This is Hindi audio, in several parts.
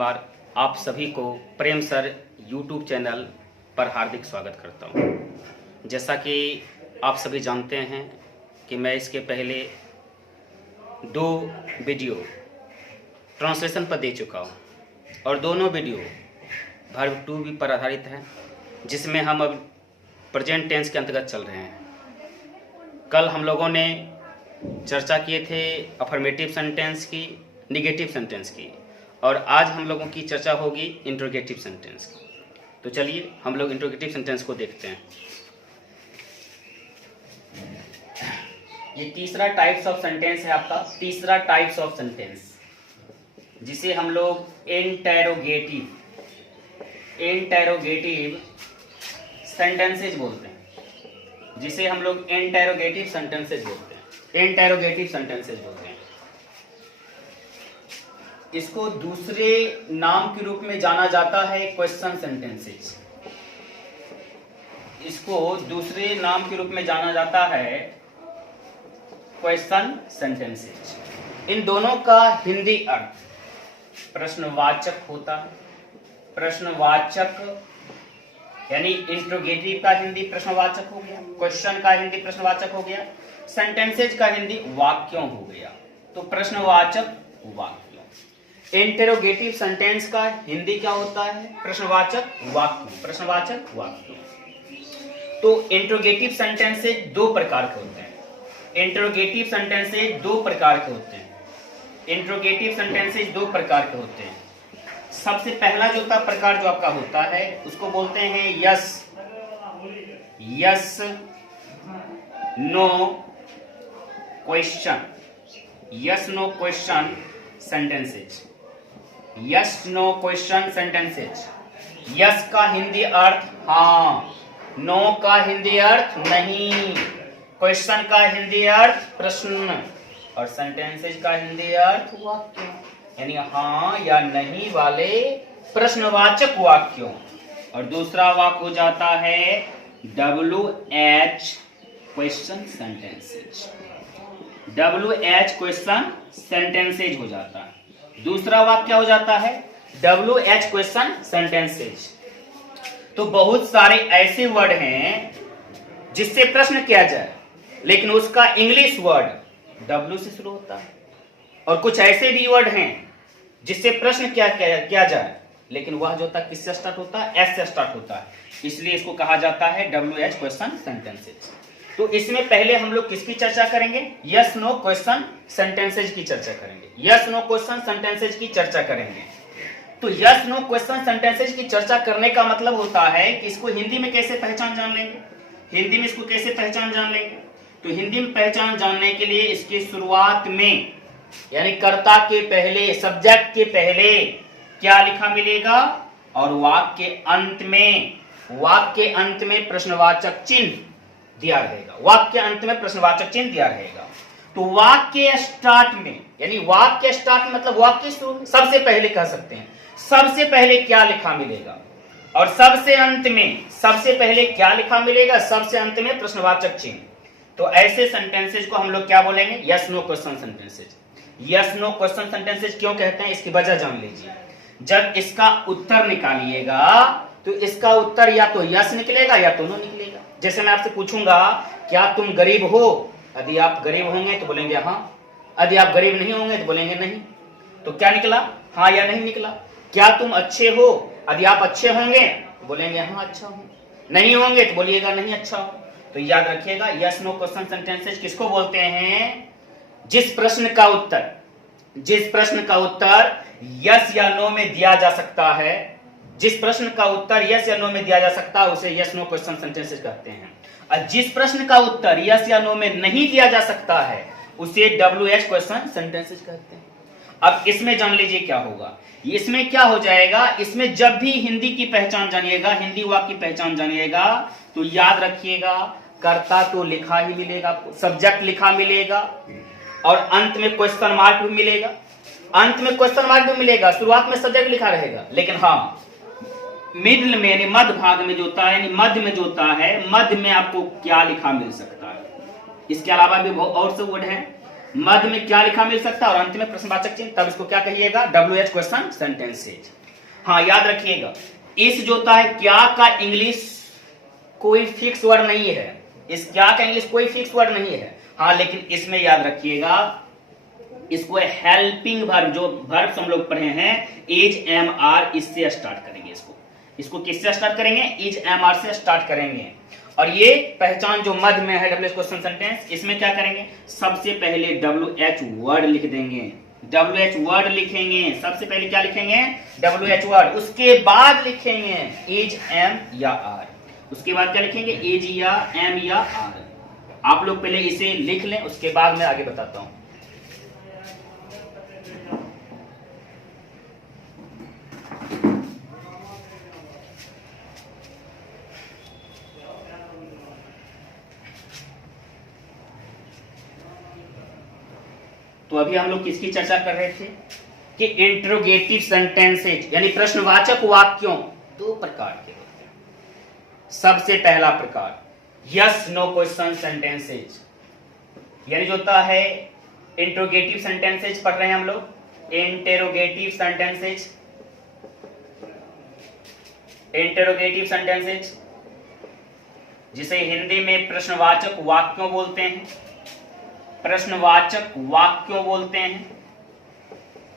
बारंबार आप सभी को प्रेम सर यूट्यूब चैनल पर हार्दिक स्वागत करता हूं। जैसा कि आप सभी जानते हैं कि मैं इसके पहले 2 वीडियो ट्रांसलेशन पर दे चुका हूं और दोनों वीडियो वर्ब टू बी पर आधारित है, जिसमें हम अब प्रेजेंट टेंस के अंतर्गत चल रहे हैं। कल हम लोगों ने चर्चा किए थे अफर्मेटिव सेंटेंस की, निगेटिव सेंटेंस की, और आज हम लोगों की चर्चा होगी इंट्रोगेटिव सेंटेंस की। तो चलिए हम लोग इंट्रोगेटिव सेंटेंस को देखते हैं। ये तीसरा टाइप्स ऑफ सेंटेंस है आपका, तीसरा टाइप्स ऑफ सेंटेंस, जिसे हम लोग इंटेरोगेटिव सेंटेंसेज बोलते हैं, जिसे हम लोग इंटेरोगेटिव सेंटेंसेज बोलते हैं, इंटेरोगेटिव सेंटेंसेज बोलते हैं। इसको दूसरे नाम के रूप में जाना जाता है क्वेश्चन सेंटेंसेज। इसको दूसरे नाम के रूप में जाना जाता है क्वेश्चन सेंटेंसेज। इन दोनों का हिंदी अर्थ प्रश्नवाचक होता है। प्रश्नवाचक यानी इंट्रोगेटिव का हिंदी प्रश्नवाचक हो गया, क्वेश्चन का हिंदी प्रश्नवाचक हो गया, सेंटेंसेज का हिंदी वाक्यों हो गया। तो प्रश्नवाचक वाक्यों। इंटेरोगेटिव सेंटेंस का हिंदी क्या होता है? प्रश्नवाचक वाक्यों, प्रश्नवाचक वाक्यों। तो इंट्रोगेटिव सेंटेंसेज 2 प्रकार के होते हैं। इंट्रोगेटिव सेंटेंसेज 2 प्रकार के होते हैं। इंट्रोगेटिव सेंटेंसेज 2 प्रकार के होते हैं। सबसे पहला जो प्रकार जो आपका होता है उसको बोलते हैं yes no question, yes no question sentences. Yes no question sentences. Yes का हिंदी अर्थ हाँ, नो का हिंदी अर्थ नहीं, क्वेश्चन का हिंदी अर्थ प्रश्न, और सेंटेंसेज का हिंदी अर्थ वाक्य, यानी हाँ या नहीं वाले प्रश्नवाचक वाक्यों। और दूसरा वाक्य हो जाता है WH question sentences. WH question sentences हो जाता है। दूसरा वाक्य क्या हो जाता है? WH question sentences. तो बहुत सारे ऐसे वर्ड हैं जिससे प्रश्न किया जाए, लेकिन उसका इंग्लिश वर्ड W से शुरू होता है, और कुछ ऐसे भी वर्ड हैं जिससे प्रश्न किया जाए, लेकिन वह जो होता है किससे स्टार्ट होता है? S से स्टार्ट होता है। इसलिए इसको कहा जाता है WH क्वेश्चन सेंटेंसेज। तो इसमें पहले हम लोग किसकी चर्चा करेंगे? यस नो क्वेश्चन सेंटेंसेज की चर्चा करेंगे। यस नो क्वेश्चन सेंटेंसेज की चर्चा करेंगे। तो यस नो क्वेश्चन सेंटेंसेज की चर्चा करने का मतलब होता है कि इसको हिंदी में कैसे पहचान जान लेंगे। हिंदी में इसको कैसे पहचान जान लेंगे? तो हिंदी में पहचान जानने के लिए इसकी शुरुआत में, यानी कर्ता के पहले, सब्जेक्ट के पहले क्या लिखा मिलेगा, और वाक्य के अंत में प्रश्नवाचक चिन्ह दिया रहेगा। वाक्य अंत में प्रश्नवाचक चिन्ह दिया रहेगा। तो वाक्य स्टार्ट में, यानी वाक्य स्टार्ट में मतलब वाक्य शुरू में, सबसे पहले कह सकते हैं सबसे पहले क्या लिखा मिलेगा, और सबसे अंत में सबसे पहले क्या लिखा मिलेगा, सबसे अंत में प्रश्नवाचक चिन्ह। तो ऐसे सेंटेंसेज को हम लोग क्या बोलेंगे? Yes no question sentences. Yes no question sentences क्यों कहते हैं, इसकी वजह जान लीजिए। जब इसका उत्तर निकालिएगा तो इसका उत्तर या तो यस निकलेगा या तो नो निकलेगा। जैसे मैं आपसे पूछूंगा क्या तुम गरीब हो? यदि आप गरीब होंगे तो बोलेंगे हाँ, यदि आप गरीब नहीं होंगे तो बोलेंगे नहीं। तो क्या निकला? हाँ या नहीं निकला। क्या तुम अच्छे हो? यदि आप अच्छे होंगे तो बोलेंगे हाँ अच्छा हूं, नहीं होंगे तो बोलिएगा नहीं अच्छा हो। तो याद रखिएगा यस नो क्वेश्चन सेंटेंसेज किसको बोलते हैं? जिस प्रश्न का उत्तर यस या नो में दिया जा सकता है, जिस प्रश्न का उत्तर यस या नो में दिया जा सकता है उसे यस नो क्वेश्चन सेंटेंसेज कहते हैं। और जिस प्रश्न का उत्तर यस या नो में नहीं दिया जा सकता है उसे WH क्वेश्चन सेंटेंसेज कहते हैं। अब इसमें जान लीजिए क्या होगा। इसमें क्या हो जाएगा? इसमें जब भी हिंदी की पहचान जानिएगा, हिंदी वाक्य की पहचान जानिएगा, तो याद रखिएगा कर्ता तो लिखा ही मिलेगा, सब्जेक्ट लिखा मिलेगा, और अंत में क्वेश्चन मार्क भी मिलेगा। अंत में क्वेश्चन मार्क भी मिलेगा, शुरुआत में सब्जेक्ट लिखा रहेगा, लेकिन हाँ मिडिल में यानी मध्य भाग में जो होता है, यानी मध्य में जो होता है, मध्य में आपको क्या लिखा मिल सकता है। इसके अलावा भी बहुत और से वर्ड हैं मध्य में क्या लिखा मिल सकता है और अंत में प्रश्नवाचक चिन्ह, तब इसको क्या कहिएगा, WH क्वेश्चन सेंटेंसेज। हाँ याद रखिएगा, इस जो होता है क्या का इंग्लिश कोई फिक्स वर्ड नहीं है, इस क्या का इंग्लिश कोई फिक्स वर्ड नहीं है। हाँ लेकिन इसमें याद रखिएगा, इसको हेल्पिंग वर्ब, जो वर्ब हम लोग पढ़े हैं इज एम आर, इससे स्टार्ट करेंगे। इसको किससे स्टार्ट करेंगे, इज एम आर से स्टार्ट करेंगे। और ये पहचान जो मध्य में है WH क्वेश्चन सेंटेंस, इसमें क्या करेंगे, सबसे पहले WH वर्ड लिख देंगे, WH वर्ड लिखेंगे, सबसे पहले क्या लिखेंगे, WH वर्ड, उसके बाद लिखेंगे इज एम या आर, उसके बाद क्या लिखेंगे, इज या एम या आर। आप लोग पहले इसे लिख लें, उसके बाद मैं आगे बताता हूं। तो अभी हम लोग किसकी चर्चा कर रहे थे कि इंट्रोगेटिव सेंटेंसेज यानी प्रश्नवाचक वाक्यों दो प्रकार के होते हैं। सबसे पहला प्रकार यस नो क्वेश्चन सेंटेंसेज, यानी जो होता है इंट्रोगेटिव सेंटेंसेज पढ़ रहे हैं हम लोग, इंटेरोगेटिव सेंटेंसेज, इंटेरोगेटिव सेंटेंसेज जिसे हिंदी में प्रश्नवाचक वाक्यों बोलते हैं, प्रश्नवाचक वाक्यों बोलते हैं।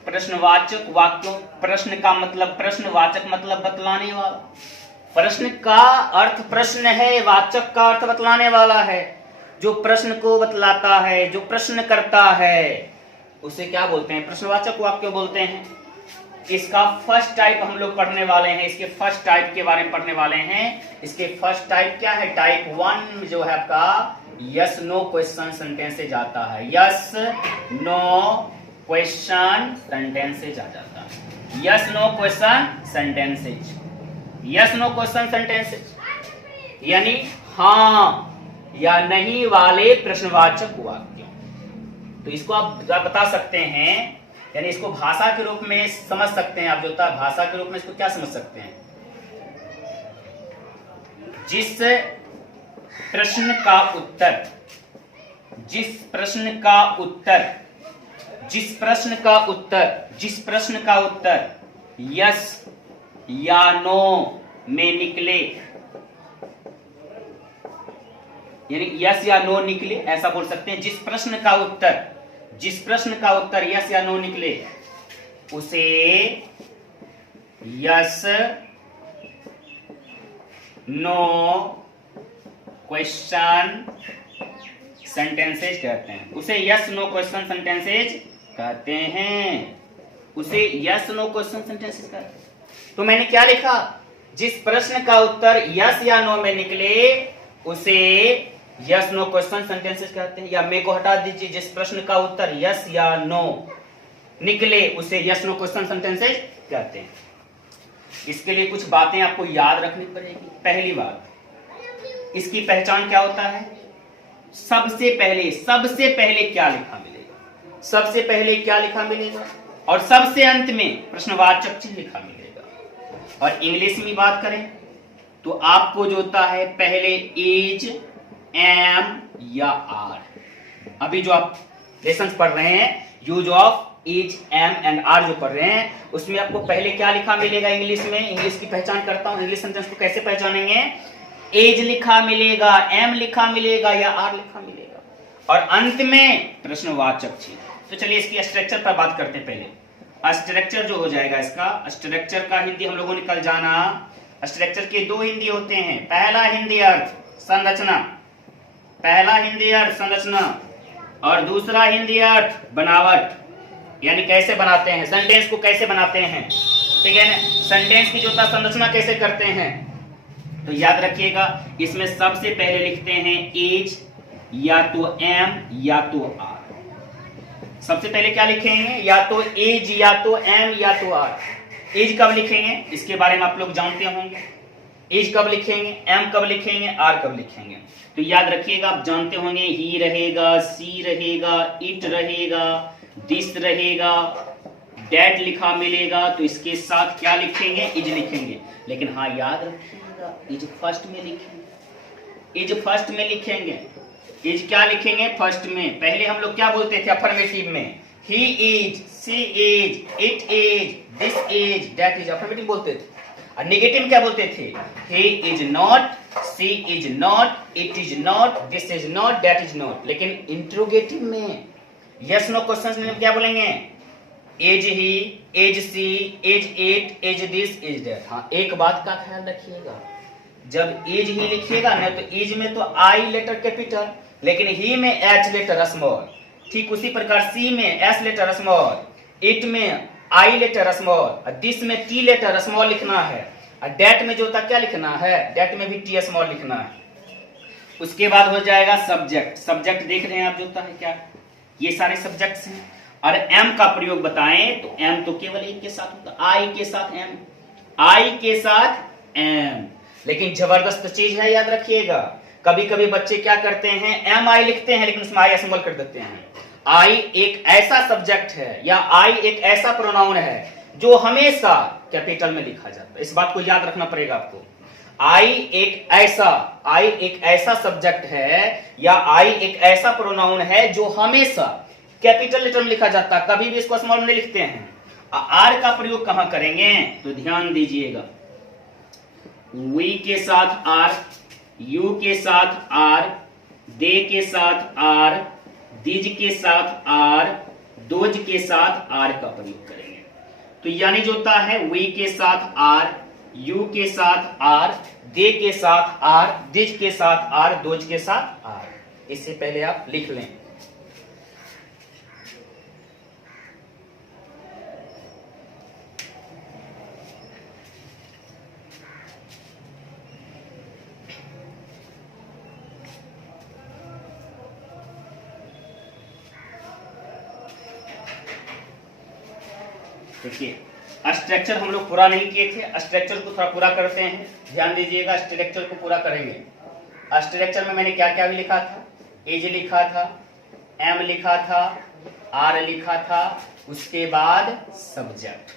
प्रश्नवाचक वाक्यों, प्रश्न का मतलब प्रश्नवाचक मतलब बतलाने वाला, प्रश्न का अर्थ प्रश्न है, वाचक का अर्थ बतलाने वाला है। जो प्रश्न को बतलाता है, जो प्रश्न करता है, उसे क्या बोलते हैं, प्रश्नवाचक वाक्य बोलते हैं। इसका फर्स्ट टाइप हम लोग पढ़ने वाले हैं, इसके फर्स्ट टाइप के बारे में पढ़ने वाले हैं। इसके फर्स्ट टाइप क्या है, टाइप 1 जो है आपका यस नो क्वेश्चन सेंटेंसेज आता है, यस नो क्वेश्चन सेंटेंसेज आ जाता है, yes no question sentences, yes no question sentences यानी हाँ या नहीं वाले प्रश्नवाचक वाक्य। तो इसको आप बता सकते हैं, यानी इसको भाषा के रूप में समझ सकते हैं आप, जो होता है भाषा के रूप में इसको क्या समझ सकते हैं, जिस प्रश्न का उत्तर, जिस प्रश्न का उत्तर, जिस प्रश्न का उत्तर, जिस प्रश्न का उत्तर यस या नो में निकले, यानी यस या नो निकले, ऐसा बोल सकते हैं। जिस प्रश्न का उत्तर, जिस प्रश्न का उत्तर यस या नो निकले उसे यस नो क्वेश्चन सेंटेंसेज कहते हैं, उसे यस नो क्वेश्चन सेंटेंसेज कहते हैं, उसे यस नो क्वेश्चन सेंटेंसेज कहते हैं। तो मैंने क्या लिखा, जिस प्रश्न का उत्तर यस या नो में निकले उसे यस नो क्वेश्चन सेंटेंसेज कहते हैं। या मे को हटा दीजिए, जिस प्रश्न का उत्तर यस या नो निकले उसे यस नो क्वेश्चन सेंटेंसेज कहते हैं। इसके लिए कुछ बातें आपको याद रखनी पड़ेगी। पहली बात, इसकी पहचान क्या होता है, सबसे पहले क्या लिखा मिलेगा, सबसे पहले क्या लिखा मिलेगा, और सबसे अंत में प्रश्नवाचक चिन्ह लिखा मिलेगा। और इंग्लिश में बात करें तो आपको जो होता है पहले इज, एम या आर, अभी जो आप लेसन पढ़ रहे हैं use of is, am and are जो पढ़ रहे हैं, उसमें आपको पहले क्या लिखा मिलेगा इंग्लिश में। इंग्लिश की पहचान करता हूं, इंग्लिश सेंटेंस को कैसे पहचानेंगे, एज लिखा मिलेगा, एम लिखा मिलेगा या आर लिखा मिलेगा, और अंत में प्रश्नवाचक चिन्ह। तो चलिए इसकी स्ट्रक्चर पर बात करते हैं। पहले स्ट्रक्चर जो हो जाएगा, इसका स्ट्रक्चर का हिंदी हम लोगों ने कल जाना, स्ट्रक्चर के दो हिंदी होते हैं। पहला हिंदी अर्थ संरचना, पहला हिंदी अर्थ संरचना, और दूसरा हिंदी अर्थ बनावट, यानी कैसे बनाते हैं सेंटेंस को, कैसे बनाते हैं, ठीक है ना, सेंटेंस की जो संरचना कैसे करते हैं। तो याद रखिएगा, इसमें सबसे पहले लिखते हैं इज या तो एम या तो आर। सबसे पहले क्या लिखेंगे, या तो इज या तो एम या तो आर। इज कब लिखेंगे इसके बारे में आप लोग जानते होंगे, इज कब लिखेंगे, एम कब लिखेंगे, आर कब लिखेंगे। तो याद रखिएगा, आप जानते होंगे ही रहेगा, सी रहेगा, इट रहेगा, दिस रहेगा, डेट लिखा मिलेगा, तो इसके साथ क्या लिखेंगे, इज लिखेंगे। लेकिन हाँ याद रखिएगा, इज फर्स्ट में लिखेंगे, इज फर्स्ट में लिखेंगे, इज क्या लिखेंगे फर्स्ट में? पहले हम लोग क्या बोलते थे अफर्मेटिव में? He is, she is, it is, this is, that is, affirmative बोलते थे। और नेगेटिव क्या बोलते थे? He is not, she is not, it is not, this is not, that is not. लेकिन इंट्रोगेटिव में यस नो क्वेश्चंस में क्या बोलेंगे? Is he, is she, is it, is this, is that. हाँ, एक बात का ख्याल रखिएगा, जब इज ही लिखिएगा ना तो इज में तो आई लेटर कैपिटल, लेकिन ही में एच लेटर स्मॉल। ठीक उसी प्रकार सी में एस लेटर स्मॉल, इट में आई लेटर स्मॉल, दिस में टी लेटर स्मॉल लिखना है, और डेट में जो होता क्या लिखना है? डेट में भी टी स्मॉल लिखना है। उसके बाद हो जाएगा सब्जेक्ट। सब्जेक्ट देख रहे हैं आप जो होता है क्या? ये सारे सब्जेक्ट्स हैं। और एम का प्रयोग बताएं तो एम तो केवल एक के साथ होता, आई के साथ एम, आई के साथ एम। लेकिन जबरदस्त चीज है, याद रखिएगा, कभी कभी बच्चे क्या करते हैं, एम आई लिखते हैं लेकिन उसमें आई स्मॉल कर देते हैं। आई एक ऐसा सब्जेक्ट है या आई एक ऐसा प्रोनाउन है जो हमेशा कैपिटल में लिखा जाता है। इस बात को याद रखना पड़ेगा आपको। आई एक ऐसा सब्जेक्ट है या आई एक ऐसा प्रोनाउन है जो हमेशा कैपिटल लेटर में लिखा जाता है, कभी भी इसको स्मॉल में नहीं लिखते हैं। आर का प्रयोग कहां करेंगे तो ध्यान दीजिएगा, वी के साथ आर, यू के साथ आर, दे के साथ आर, दिज के साथ आर, दोज के साथ आर का प्रयोग करेंगे। तो यानी जो होता है वी के साथ आर, यू के साथ आर, दे के साथ आर, दिज के साथ आर, दोज के साथ आर। इससे पहले आप लिख लें। देखिए स्ट्रक्चर हम लोग पूरा नहीं किए थे, स्ट्रक्चर को थोड़ा पूरा करते हैं। ध्यान दीजिएगा, स्ट्रक्चर को पूरा करेंगे। स्ट्रक्चर में मैंने क्या क्या भी लिखा था? एज लिखा था, एम लिखा था, आर लिखा था, उसके बाद सब्जेक्ट,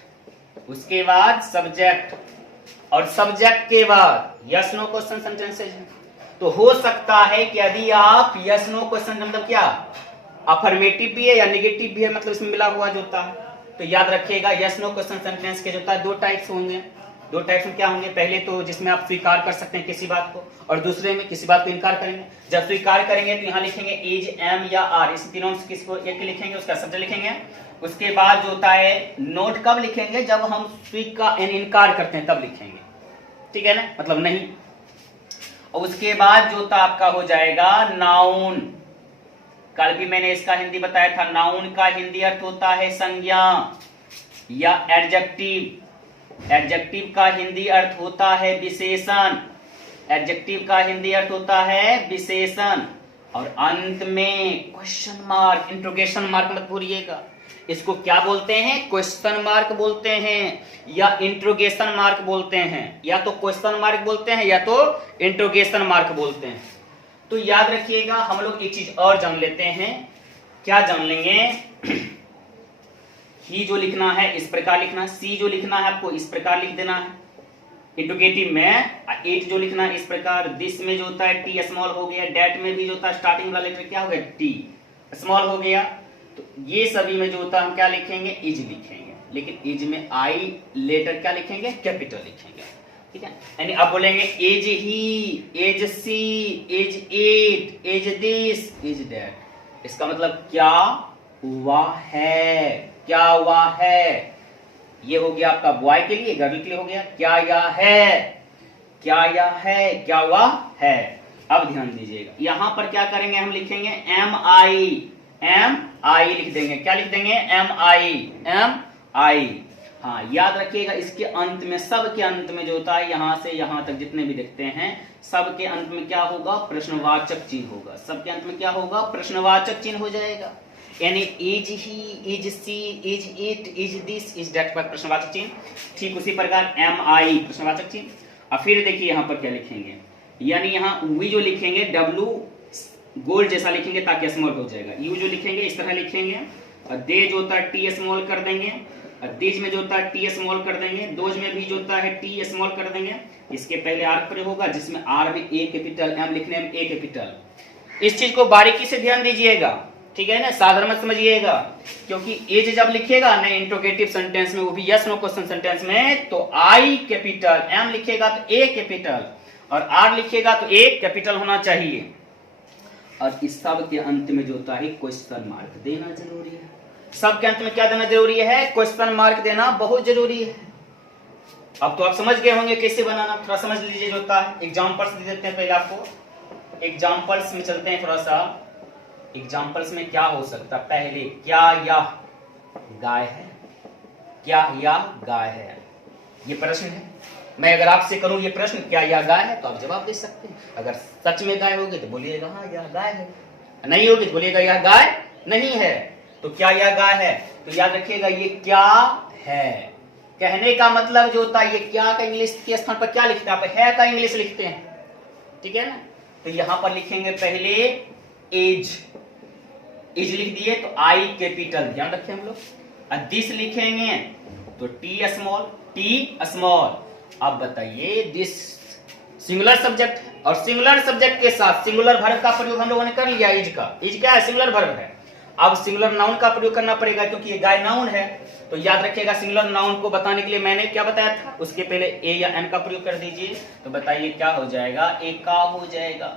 और सब्जेक्ट के बाद यस नो क्वेश्चन सेंटेंसेज है। तो हो सकता है कि यदि आप यस नो क्वेश्चन मतलब क्या अफर्मेटिव भी है या नेगेटिव भी है, मतलब इसमें मिला हुआ जो होता है, तो याद रखिएगा यस नो क्वेश्चन सेंटेंस के जो होता है दो टाइप्स होंगे। दो टाइप्स में क्या होंगे? पहले तो जिसमें आप स्वीकार कर सकते हैं किसी बात को, और दूसरे में किसी बात को इनकार करेंगे। जब स्वीकार करेंगे तो यहाँ लिखेंगे इज, एम या आर, इस तीनों में किसको एक लिखेंगे, उसका सब्जेक्ट लिखेंगे। उसके बाद जो होता है नोट कब लिखेंगे? जब हम स्वीकार इनकार करते हैं तब लिखेंगे, ठीक है ना, मतलब नहीं। और उसके बाद जो होता आपका हो जाएगा नाउन। कल भी मैंने इसका हिंदी बताया था, नाउन का हिंदी अर्थ होता है संज्ञा या एडजेक्टिव। एडजेक्टिव का हिंदी अर्थ होता है विशेषण। एडजेक्टिव का हिंदी अर्थ होता है विशेषण। और अंत में क्वेश्चन मार्क, इंट्रोगेशन मार्क मत भूलिएगा। इसको क्या बोलते हैं? क्वेश्चन मार्क बोलते हैं या इंट्रोगेशन मार्क बोलते हैं, या तो क्वेश्चन मार्क बोलते हैं या तो इंट्रोगेशन मार्क बोलते हैं। तो याद रखिएगा, हम लोग एक चीज और जान लेते हैं। क्या जान लेंगे? ही जो लिखना है इस प्रकार लिखना है, सी जो लिखना है आपको इस प्रकार लिख देना है इंट्रोगेटिव में, एट जो लिखना है इस प्रकार, दिस में जो होता है टी स्मॉल हो गया, डेट में भी जो होता है स्टार्टिंग वाला लेटर क्या हो गया? टी स्मॉल हो गया। तो ये सभी में जो होता है हम क्या लिखेंगे? इज लिखेंगे, लेकिन इज में आई लेटर क्या लिखेंगे? कैपिटल लिखेंगे, ठीक है। यानी अब बोलेंगे is he, is she, is it, is this, is that. इसका मतलब क्या हुआ है, क्या हुआ है। ये हो गया आपका बॉय के लिए, गर्ल के लिए हो गया क्या या है, क्या या है, क्या हुआ है। अब ध्यान दीजिएगा, यहां पर क्या करेंगे? हम लिखेंगे एम आई लिख देंगे। क्या लिख देंगे? एम आई। हाँ, याद रखिएगा, इसके अंत में, सब के अंत में जो होता है यहां से यहां तक जितने भी देखते हैं, सब के अंत में क्या होगा? प्रश्नवाचक चिन्ह होगा। सब के अंत में क्या होगा? प्रश्नवाचक चिन्ह हो जाएगा। यानी is he, is she, is it, is this, is that पर प्रश्नवाचक चिन्ह। ठीक उसी प्रकार एम आई प्रश्नवाचक चिन्ह। और फिर देखिए यहां पर क्या लिखेंगे, यानी यहाँ वी जो लिखेंगे डब्लू गोल जैसा लिखेंगे ताकि स्मॉल हो जाएगा। यू जो लिखेंगे इस तरह लिखेंगे, और दे जो होता है टी स्मॉल कर देंगे, और दिज में जो होता है टी स्मॉल कर देंगे, दोज में भी जो होता है टी स्मॉल कर देंगे। इसके पहले आर प्रयोग होगा जिसमें आर में ए कैपिटल, एम लिखने में ए कैपिटल। इस चीज को बारीकी से ध्यान दीजिएगा, ठीक है ना, साधारण मत समझिएगा, क्योंकि एज जब लिखिएगा ना इंट्रोगेटिव सेंटेंस में, वो भी यस नो क्वेश्चन सेंटेंस में, तो आई कैपिटल, एम लिखिएगा तो ए कैपिटल, और आर लिखिएगा तो ए कैपिटल होना चाहिए, और इस सब के अंत में जो होता है क्वेश्चन मार्क देना जरूरी है। सब के अंत में क्या देना जरूरी है? क्वेश्चन मार्क देना बहुत जरूरी है। अब तो आप समझ गए होंगे कैसे बनाना, थोड़ा समझ लीजिए जो होता है। एग्जाम्पल्स दे देते हैं पहले आपको, एग्जाम्पल्स में चलते हैं थोड़ा सा। एग्जाम्पल्स में क्या हो सकता है? पहले क्या यह गाय है? क्या यह गाय है? ये प्रश्न है। मैं अगर आपसे करूं ये प्रश्न क्या यह गाय है, तो आप जवाब दे सकते हैं। अगर सच में गाय होगी तो बोलिएगा हाँ यह गाय है, नहीं होगी तो बोलिएगा यह गाय नहीं है। तो क्या यह गाय है? तो याद रखिएगा ये क्या है, कहने का मतलब जो होता है, ये क्या का इंग्लिश के स्थान पर क्या लिखते हैं आप? है का इंग्लिश लिखते हैं, ठीक है ना। तो यहां पर लिखेंगे पहले एज, एज लिख दिए तो आई कैपिटल, ध्यान रखें हम लोग। दिस लिखेंगे तो टी स्मॉल, टी स्मॉल। अब बताइए दिस सिंगुलर सब्जेक्ट, और सिंगुलर सब्जेक्ट के साथ सिंगुलर वर्ब का प्रयोग हम लोगों ने कर लिया। एज का, एज क्या है? सिंगुलर वर्ब है। अब सिंगुलर नाउन का प्रयोग करना पड़ेगा, क्योंकि ये गाय नाउन है। तो याद रखिएगा सिंगुलर नाउन को बताने के लिए मैंने क्या बताया था, उसके पहले ए या एन का प्रयोग कर दीजिए। तो बताइए क्या हो जाएगा? ए का हो जाएगा।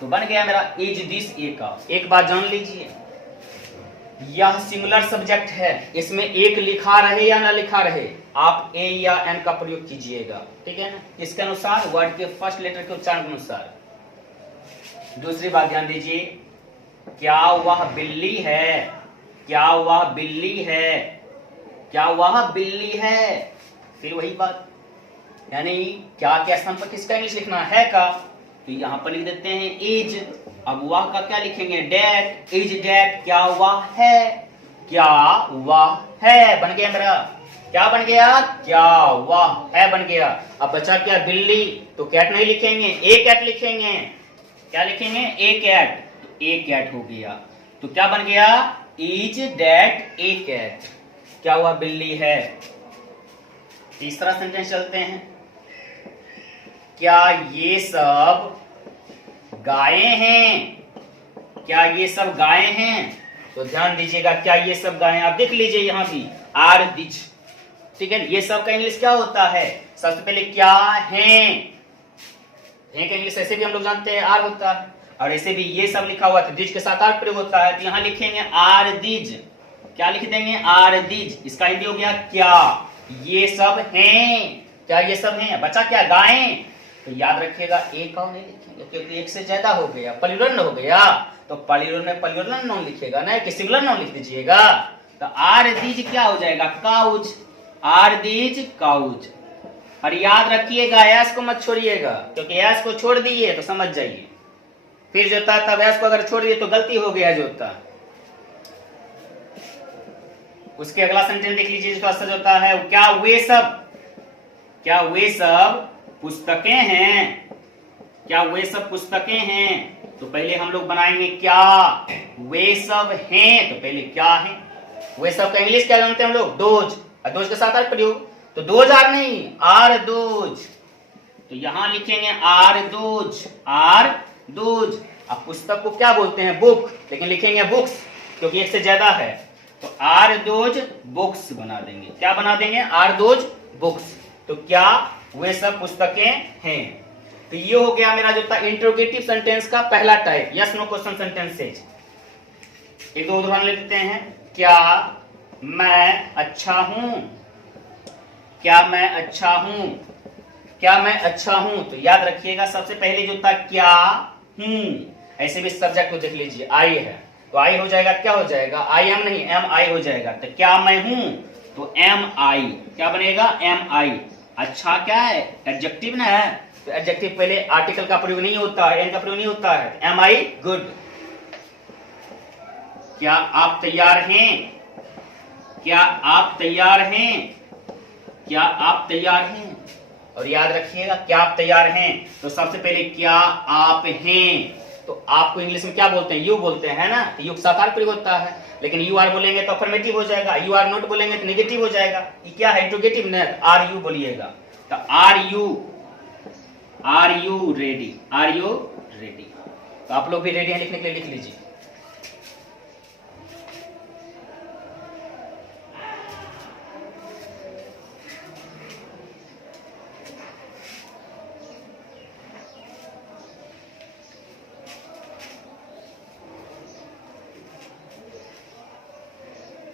तो बन गया मेरा एज दिस ए का। एक बात जान लीजिए, यह सिंगुलर सब्जेक्ट है, इसमें एक लिखा रहे या ना लिखा रहे, आप ए या एन का प्रयोग कीजिएगा, ठीक है ना, इसके अनुसार, वर्ड के फर्स्ट लेटर के उच्चारण के अनुसार। दूसरी बात ध्यान दीजिए, क्या वह बिल्ली है? क्या वह बिल्ली है? क्या वह बिल्ली है? फिर वही बात, यानी क्या के स्थान पर किसका इंग्लिश लिखना है का, तो यहां पर लिख देते हैं एज। अब वह का क्या लिखेंगे? That, is that. क्या वह है? क्या वह है बन गया मेरा, क्या बन गया? क्या वह है बन गया। अब बचा क्या? बिल्ली, तो कैट नहीं लिखेंगे, ए कैट लिखेंगे। क्या लिखेंगे? ए कैट, तो ए कैट हो गया। तो क्या बन गया? इज डेट ए कैट, क्या वह बिल्ली है। तीसरा सेंटेंस चलते हैं, क्या ये सब गायें हैं? क्या ये सब गायें हैं? तो ध्यान दीजिएगा, क्या ये सब गायें, आप देख लीजिए यहां भी आर दिज, ठीक है। ये सब का इंग्लिश क्या होता है? सबसे पहले क्या है का इंग्लिश ऐसे भी हम लोग जानते हैं आर होता है, और ऐसे भी ये सब लिखा हुआ है दिज के साथ आर प्रयोग होता है। तो यहां लिखेंगे आर दिज, क्या लिख देंगे? Are these. इसका हिंदी हो गया क्या ये सब हैं। क्या ये सब हैं? बचा क्या? गायें। तो याद रखिएगा एक और नहीं लिखेंगे, क्योंकि एक से ज्यादा हो गया, प्लूरल हो गया, तो प्लूरल में प्लूरल नाउन लिखिएगा ना, कि सिंगुलर नाउन लिख दीजिएगा। तो आर दीज क्या हो जाएगा? Cows, are these cows. और याद रखिएगा एस को मत छोड़िएगा, क्योंकि एस को छोड़ दिए तो समझ जाइए, फिर जो था तब एस को अगर छोड़ दिए तो गलती हो गया जो था। उसके अगला सेंटेंस देख लीजिए, जो होता है क्या वे सब, क्या वे सब पुस्तकें हैं? क्या वे सब पुस्तकें हैं? तो पहले हम लोग बनाएंगे क्या वे सब हैं, तो पहले क्या है? वे सब का इंग्लिश क्या जानते हैं हम लोग? दोज, और दोज के साथ आर प्रयोग, तो दोज आर नहीं, आर दोज। तो यहां लिखेंगे आर दोज, आर दोज। अब पुस्तक को क्या बोलते हैं? बुक, लेकिन लिखेंगे बुक्स, क्योंकि एक से ज्यादा है। तो आर दोज बुक्स बना देंगे, क्या बना देंगे? Are those books. तो क्या वे सब पुस्तकें हैं। तो ये हो गया मेरा जो था इंट्रोगेटिव सेंटेंस का पहला type, yes no question sentences. एक दो उदाहरण लेते हैं। क्या मैं अच्छा हूं? क्या मैं अच्छा हूं? क्या मैं अच्छा हूं? तो याद रखिएगा सबसे पहले जो था क्या हूं, ऐसे भी सब्जेक्ट को देख लीजिए, आई है, तो आई हो जाएगा, क्या हो जाएगा? आई एम नहीं, एम आई हो जाएगा। तो क्या मैं हूं, तो एम आई, क्या बनेगा? एम आई। अच्छा क्या है? एडजेक्टिव ना है, तो एडजेक्टिव पहले आर्टिकल का प्रयोग नहीं होता है, एन का प्रयोग नहीं होता है। एम आई गुड। क्या आप तैयार हैं? क्या आप तैयार हैं? क्या आप तैयार हैं? और याद रखिएगा क्या आप तैयार हैं, तो सबसे पहले क्या आप हैं, तो आपको इंग्लिश में क्या बोलते हैं? यू बोलते हैं ना, तो यू के साथ आर प्रयोग होता है। लेकिन यू आर बोलेंगे तो अफर्मेटिव हो जाएगा, यू आर नॉट बोलेंगे तो नेगेटिव हो जाएगा। ये क्या है? इंट्रोगेटिव ना, आर यू बोलिएगा। तो are you ready, are you ready. तो आप लोग भी रेडी हैं लिखने के लिए, लिख लीजिए।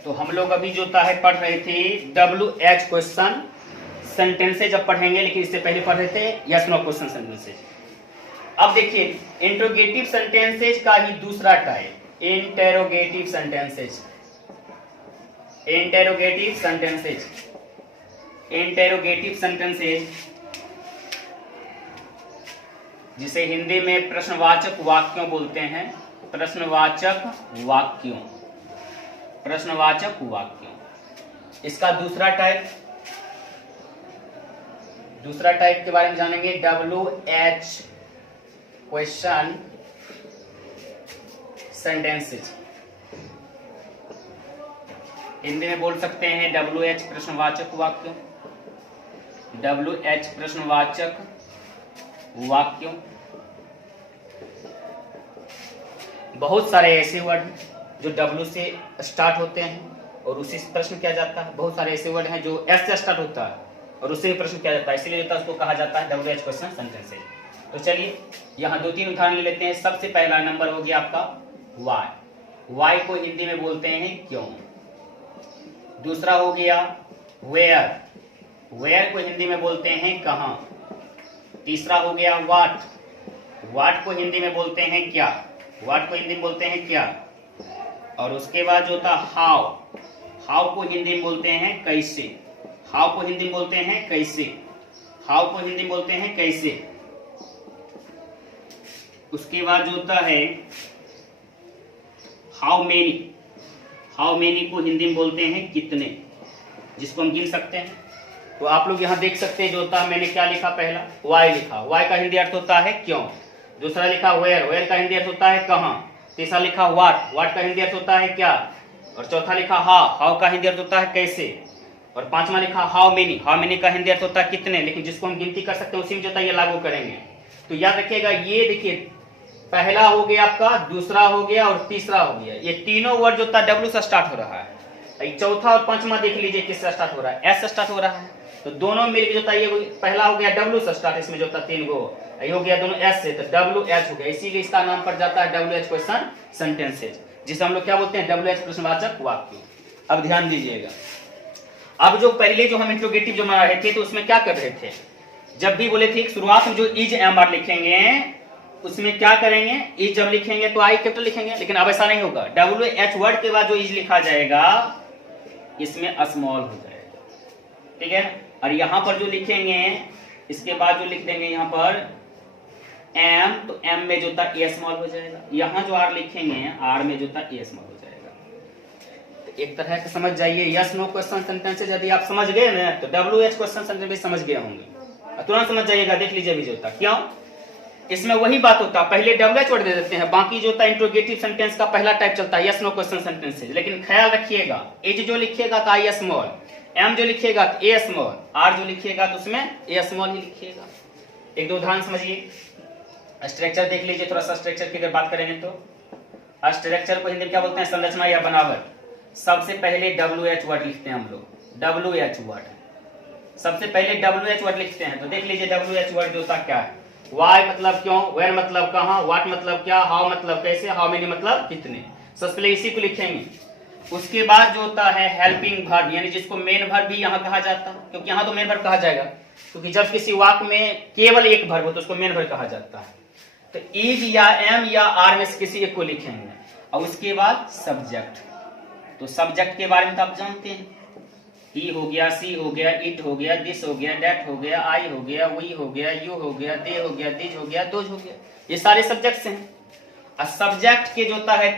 तो हम लोग अभी जो है पढ़ रहे थे WH क्वेश्चन सेंटेंसेज अब पढ़ेंगे, लेकिन इससे पहले पढ़ रहे थे यस नो क्वेश्चन सेंटेंसेज। अब देखिए इंट्रोगेटिव सेंटेंसेज का ही दूसरा type interrogative sentences. Interrogative sentences, interrogative sentences जिसे हिंदी में प्रश्नवाचक वाक्यों बोलते हैं, प्रश्नवाचक वाक्यों, प्रश्नवाचक वाक्यों। इसका दूसरा टाइप के बारे में जानेंगे WH क्वेश्चन सेंटेंसेज। हिंदी में बोल सकते हैं WH प्रश्नवाचक वाक्यों, WH प्रश्नवाचक वाक्यों। बहुत सारे ऐसे वर्ड जो W से स्टार्ट होते हैं और उसी से प्रश्न किया जाता है, बहुत सारे ऐसे वर्ड हैं जो S से स्टार्ट होता है और उससे भी प्रश्न किया जाता है, इसलिए उसको कहा जाता है WH क्वेश्चन सेंटेंसेज। तो चलिए यहाँ 2-3 उदाहरण ले लेते हैं। सबसे पहला नंबर हो गया आपका वाई को हिंदी में बोलते हैं क्यों। दूसरा हो गया वेयर को हिंदी में बोलते हैं कहां। तीसरा हो गया वाट को हिंदी में बोलते हैं क्या, वाट को हिंदी में बोलते हैं क्या। और उसके बाद जो था हाउ को हिंदी में बोलते हैं कैसे, हाउ को हिंदी में बोलते हैं कैसे, हाउ को हिंदी में बोलते हैं कैसे। उसके बाद जो होता है हाउ मेनी को हिंदी में बोलते हैं कितने, जिसको हम गिन सकते हैं। तो आप लोग यहाँ देख सकते हैं जो होता है, मैंने क्या लिखा, पहला वाई लिखा, वाई का हिंदी अर्थ होता है क्यों। दूसरा लिखा वेयर का हिंदी अर्थ होता है कहां। तीसरा लिखा वाट का हिंदी अर्थ होता है क्या। और चौथा लिखा हाउ का हिंदी अर्थ होता है कैसे। और पांचवा लिखा हाउ मेनी का हिंदी अर्थ होता है कितने, लेकिन जिसको हम गिनती कर सकते हैं उसी में जो था ये लागू करेंगे। तो याद रखिएगा, ये देखिए पहला हो गया आपका, दूसरा हो गया और तीसरा हो गया। ये तीनों वर्ड जो था W से स्टार्ट हो रहा है। चौथा और पांचवा देख लीजिए किससे स्टार्ट हो रहा है, S से स्टार्ट हो रहा है। तो दोनों मिलकर जो था ये पहला हो गया W से स्टार्ट, इसमें जो था 3 गो, ये हो गया दोनों S से, तो WH हो गया। इसीलिए इसका नाम पड़ जाता है WH क्वेश्चन सेंटेंसेज, जिसे हम लोग क्या बोलते हैं WH प्रश्नवाचक वाक्य। अब ध्यान दीजिएगा, अब जो पहले जो हम इंट्रोगेटिव जो बना रहे थे तो उसमें क्या कर रहे थे, जब भी बोले थे शुरुआत में जो इज MR लिखेंगे उसमें क्या करेंगे, इज जब लिखेंगे तो आई कैपिटल लिखेंगे, लेकिन अब ऐसा नहीं होगा। WH वर्ड के बाद जो इज लिखा जाएगा इसमें स्मॉल हो जाएगा, ठीक है। और यहां पर जो लिखेंगे इसके बाद जो लिख देंगे यहाँ पर M, तो M में जो था A स्मॉल हो जाएगा। यहाँ जो R लिखेंगे R में जो था A स्मॉल हो जाएगा। तो एक तरह से समझ जाइए, यस नो क्वेश्चन सेंटेंसेज यदि आप समझ गए ना तो WH क्वेश्चन सेंटेंस भी समझ गए होंगे, तुरंत समझ जाइएगा। देख लीजिए अभी जो था, क्यों इसमें वही बात होता, पहले WH वर्ड दे देते हैं, बाकी जो था इंट्रोगेटिव सेंटेंस का पहला टाइप चलता है यस नो क्वेश्चन सेंटेंसेज। लेकिन ख्याल रखिएगा, इज जो लिखिएगा तो I स्मॉल, M जो लिखिएगा तो A स्मॉल, R जो लिखिएगा तो उसमें A स्मॉल ही लिखिएगा। एक दो उदाहरण समझिए। स्ट्रक्चर देख लीजिए, थोड़ा सा स्ट्रक्चर की अगर बात करेंगे तो स्ट्रक्चर को हिंदी में क्या बोलते हैं, संरचना या बनावट। सबसे पहले WH वर्ड लिखते हैं हम लोग, WH वर्ड सबसे पहले WH वर्ड लिखते हैं। तो देख लीजिए WH वर्ड जो था क्या है, वाई मतलब क्यों, वेयर मतलब कहां, वाट मतलब क्या, हाउ मतलब कैसे, हाउ मेनी मतलब कितने। सबसे पहले इसी को लिखेंगे। उसके बाद जो होता है हेल्पिंग वर्ब, यानी जिसको मेन वर्ब भी यहाँ कहा जाता है, क्योंकि यहाँ तो मेन वर्ब कहा जाएगा, क्योंकि जब किसी वाक्य में केवल एक वर्ब हो तो उसको मेन वर्ब कहा जाता है। तो इज या M या R में से किसी एक को लिखेंगे। और उसके बाद सब्जेक्ट, तो सब्जेक्ट के बारे में तो आप जानते हैं, ही हो गया, सी हो गया, इट हो गया, दिस हो गया, दैट हो गया, आई हो गया, वी हो गया, यू हो गया, दे हो गया, दिज हो गया, दोज हो गया, ये सारे सब्जेक्ट्स हैं। और सब्जेक्ट के जो होता है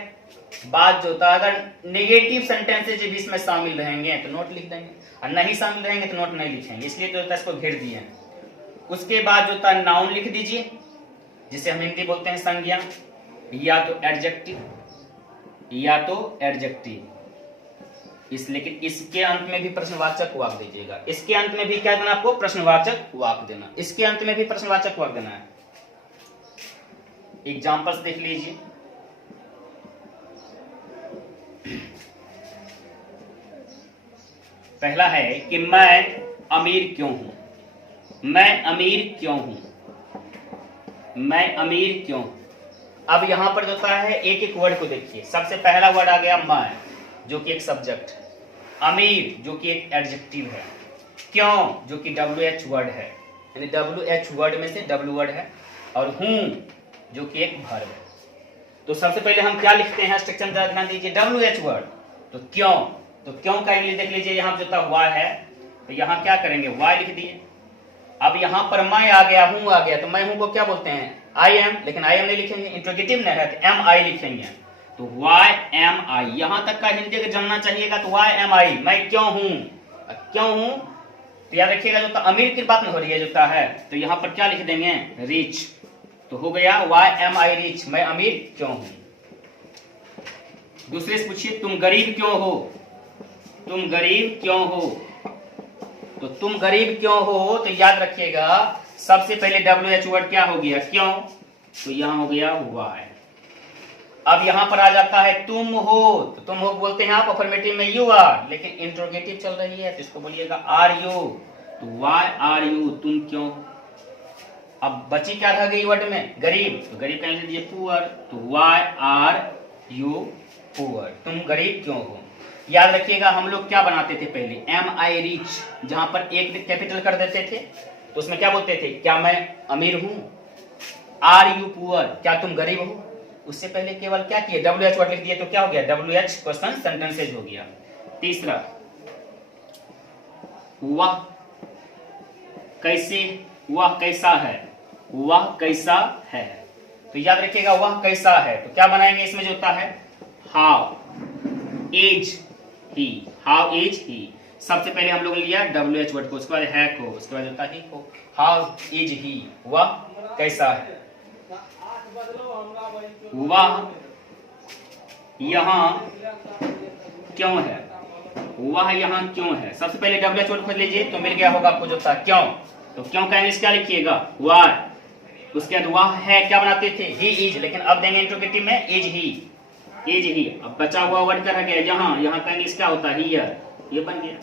बात जो होता है, अगर नेगेटिव सेंटेंसेज भी इसमें शामिल रहेंगे तो नोट लिख देंगे, और नहीं शामिल रहेंगे तो नोट नहीं लिखेंगे, इसलिए तो होता है इसको घेर दिए हैं। उसके बाद जो होता है नाउन लिख दीजिए, जिसे हम हिंदी बोलते हैं संज्ञा, या तो एडजेक्टिव या तो एडजेक्टिव। लेकिन इसके अंत में भी प्रश्नवाचक वाक्य दीजिएगा। इसके अंत में भी क्या देना आपको, प्रश्नवाचक वाक्य देना। इसके अंत में भी प्रश्नवाचक वाक्य देना है। एग्जाम्पल्स देख लीजिए। पहला है कि मैं अमीर क्यों हूं, मैं अमीर क्यों हूं, मैं अमीर क्यों। अब यहां पर जो होता है एक एक वर्ड को देखिए। सबसे पहला वर्ड आ गया मैं, जो कि एक सब्जेक्ट, अमीर जो कि एक एडजेक्टिव है, क्यों जो कि WH वर्ड है, यानी WH वर्ड में से W वर्ड है, और हूं जो कि एक वर्ब है। तो सबसे पहले हम क्या लिखते हैं स्ट्रक्चर में ध्यान दीजिए, WH वर्ड। तो क्यों, तो क्यों का इंग्लिश देख लीजिए, यहाँ जो था वाई है, तो यहाँ क्या करेंगे वाई लिख दिए। अब यहाँ पर मैं आ गया, हूं आ गया, तो मैं हूं को क्या बोलते हैं आई एम, लेकिन आई एम नहीं लिखेंगे, इंट्रोगेटिव नहीं है तो एम आई लिखेंगे। तो वाई एम आई, यहां तक का हिंदी अगर जानना चाहिएगा तो वाई एम आई, मैं क्यों हूं, क्यों हूं। तो याद रखिएगा जो अमीर की बात में हो रही है जो है, तो यहाँ पर क्या लिख देंगे रिच, तो हो गया वाई एम आई रिच, मैं अमीर क्यों हूं। दूसरे से पूछिए तुम गरीब क्यों हो, तुम गरीब क्यों हो। तो तुम गरीब क्यों हो, तो याद रखिएगा सबसे पहले WH वर्ड क्या हो गया क्यों, तो यहां हो गया वाई। अब यहां पर आ जाता है तुम हो, तो तुम हो बोलते हैं आप अफर्मेटिव में यू आर, लेकिन इंट्रोगेटिव चल रही है तो इसको बोलिएगा आर यू, तो वाई आर यू, तुम क्यों। अब बची क्या रह गई वर्ड में गरीब, तो गरीब का आंसर दिए पुअर, तो वाई आर यू पुअर, तुम गरीब क्यों हो। याद रखिएगा हम लोग क्या बनाते थे पहले एम आई रिच, जहां पर एक कैपिटल कर देते थे तो उसमें क्या बोलते थे क्या मैं अमीर हूं, आर यू पुअर क्या तुम गरीब हो। उससे पहले केवल क्या किए WH वर्ड लिख दिए, तो क्या हो गया WH क्वेश्चन सेंटेंसेज हो गया। तीसरा वह कैसे, वह कैसा है, वह कैसा है। तो याद रखिएगा वह कैसा है, तो क्या बनाएंगे इसमें जो होता है how is he, how is he. सबसे पहले हम लोग लिया WH वर्ड को, उसके बाद है को, उसके बाद होता ही को, हाउ इज ही, वह कैसा है। वह यहाँ क्यों है, वह यहाँ क्यों है। सबसे पहले WH वर्ड खोज लीजिए तो मिल गया होगा आपको जो था क्यों, तो क्यों का इंग्लिश क्या लिखिएगा वाई। उसके बाद वह है क्या बनाते थे ही इज, लेकिन अब देंगे इंट्रोगेटिव में इज ही, इज ही। अब बचा हुआ वर्ड क्या रह गया यहाँ, यहाँ का इंग्लिश क्या होता है हियर, ये बन गया।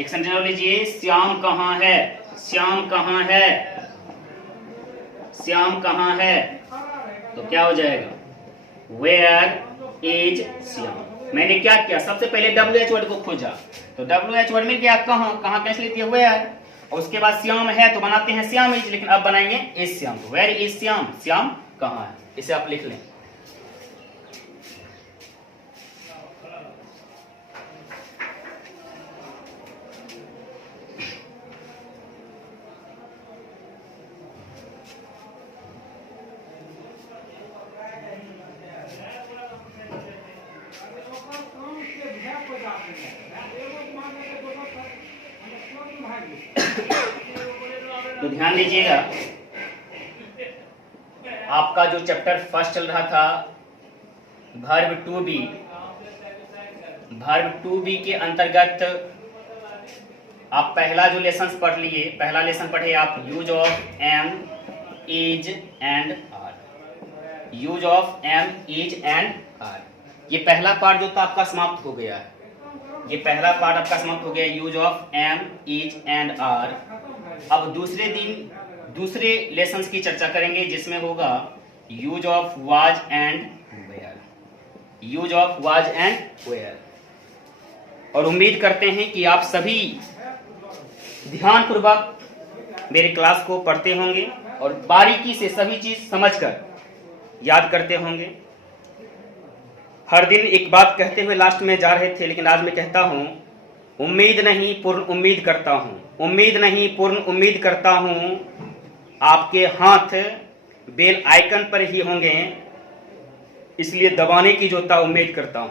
एक सेंटेंस लीजिए श्याम कहाँ है, श्याम कहाँ है, श्याम कहाँ है, तो क्या हो जाएगा वेयर इज श्याम। मैंने क्या किया सबसे पहले WH वर्ड को खोजा, तो WH वर्ड मिल गया कहाँ, कहाँ कैसे लेती है वेयर, और उसके बाद श्याम है तो बनाते हैं श्याम इज, लेकिन अब बनाएंगे इज श्याम, तो वेयर इज श्याम, श्याम कहाँ है, इसे आप लिख लें। तो ध्यान दीजिएगा आपका जो चैप्टर फर्स्ट चल रहा था verb to be, verb to be के अंतर्गत आप पहला जो लेसन पढ़ लिए, पहला लेसन पढ़े आप use of am is and are, use of am is and are. ये पहला पार्ट जो था आपका समाप्त हो गया है, ये पहला पार्ट आपका समाप्त हो गया use of am is and are. अब दूसरे दिन दूसरे लेसन्स की चर्चा करेंगे जिसमें होगा use of was and were, use of was and were. और उम्मीद करते हैं कि आप सभी ध्यानपूर्वक मेरे क्लास को पढ़ते होंगे और बारीकी से सभी चीज समझकर याद करते होंगे। हर दिन एक बात कहते हुए लास्ट में जा रहे थे, लेकिन आज मैं कहता हूं उम्मीद नहीं पूर्ण उम्मीद करता हूं, उम्मीद नहीं पूर्ण उम्मीद करता हूं। आपके हाथ बेल आइकन पर ही होंगे, इसलिए दबाने की जो उम्मीद करता हूं।